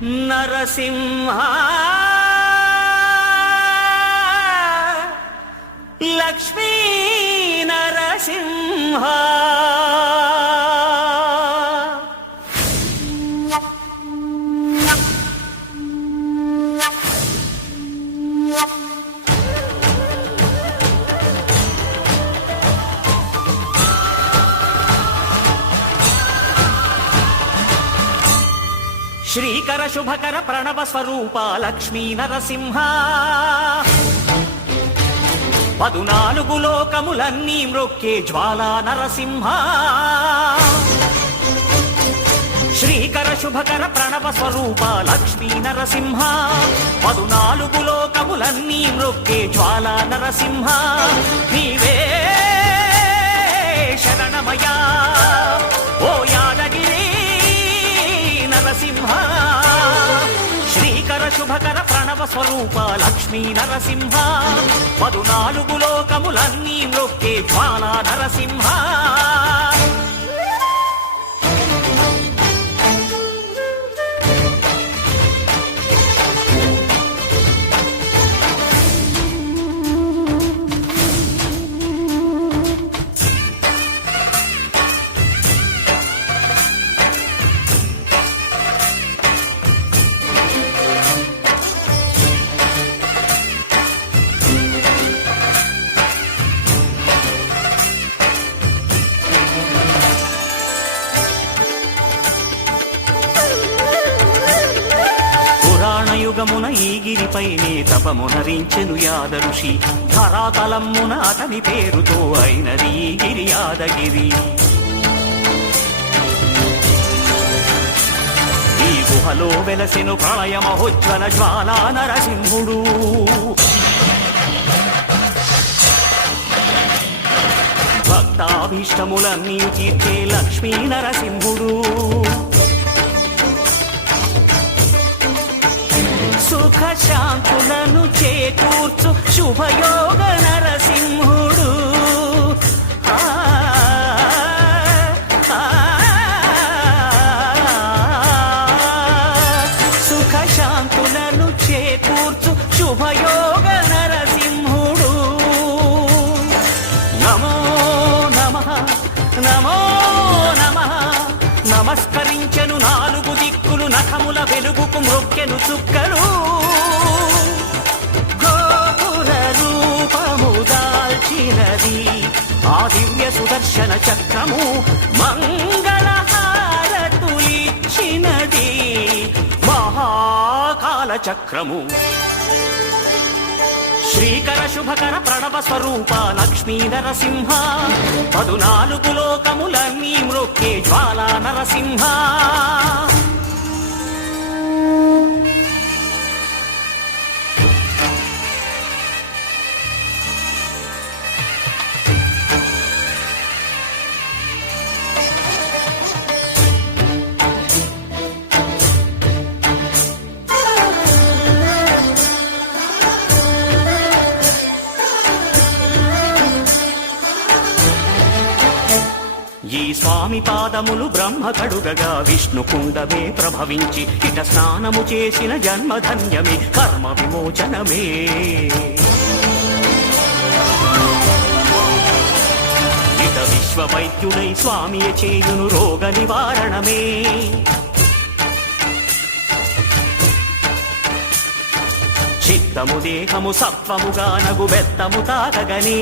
నరసింహ లక్ష్మీ నరసింహ శ్రీకర శుభకర ప్రణవ స్వరూప లక్ష్మీ నరసింహ 14 లోకములన్నీ మ్రొక్కే జ్వాలా నరసింహ శ్రీకర శుభకర ప్రణవ స్వరూప లక్ష్మీ నరసింహ 14 లోకములన్నీ మ్రొక్కే జ్వాలా నరసింహ నీవే శరణమయ్యా ఓ యాదగిరి నరసింహ శ్రీకర శుభకర ప్రణవ స్వరూప లక్ష్మీ నరసింహ 14 లోకములన్నీ మ్రొక్కే జ్వాలా నరసింహ యుగమున ఈ గిరిపైనే తపమునరించెను యాద ఋషి ధరాతలమ్మున అతని పేరుతో అయినది ఈ గిరి యాదగిరి ఈ గుహలో వెలసెను ప్రళయ మహోజ్వల జ్వాలా నరసింహుడు భక్తాభీష్టములన్నీ తీర్చే లక్ష్మీ నరసింహుడు సుఖ శాంతులను చేకూర్చు శుభయోగ నరసింహుడు సుఖ శాంతులను చేకూర్చు శుభయోగ నరసింహుడు నమో నమః నమో నమః నమస్కరించెను 4 దిక్కులు నఖముల వెలుగుకు మ్రొక్కెను చుక్కలు గోపుర రూపము దాల్చినది ఆ దివ్య సుదర్శన చక్రము మంగళహారతులిచ్చినది మహాకాల చక్రము శ్రీకర శుభకర ప్రణవ స్వరూప లక్ష్మీ నరసింహ 14 లోకములన్నీ మ్రొక్కే జ్వాలా నరసింహ ఈ స్వామి పాదములు బ్రహ్మ కడుగగా విష్ణు కుండమే ప్రభవించి ఇట స్నానము చేసిన జన్మధన్యమే కర్మ విమోచనమే ఇట విశ్వవైద్యుడై స్వామి చేయును రోగ నివారణమే చిత్తము దేహము సత్వముగా నగు బెత్తము తాకగనే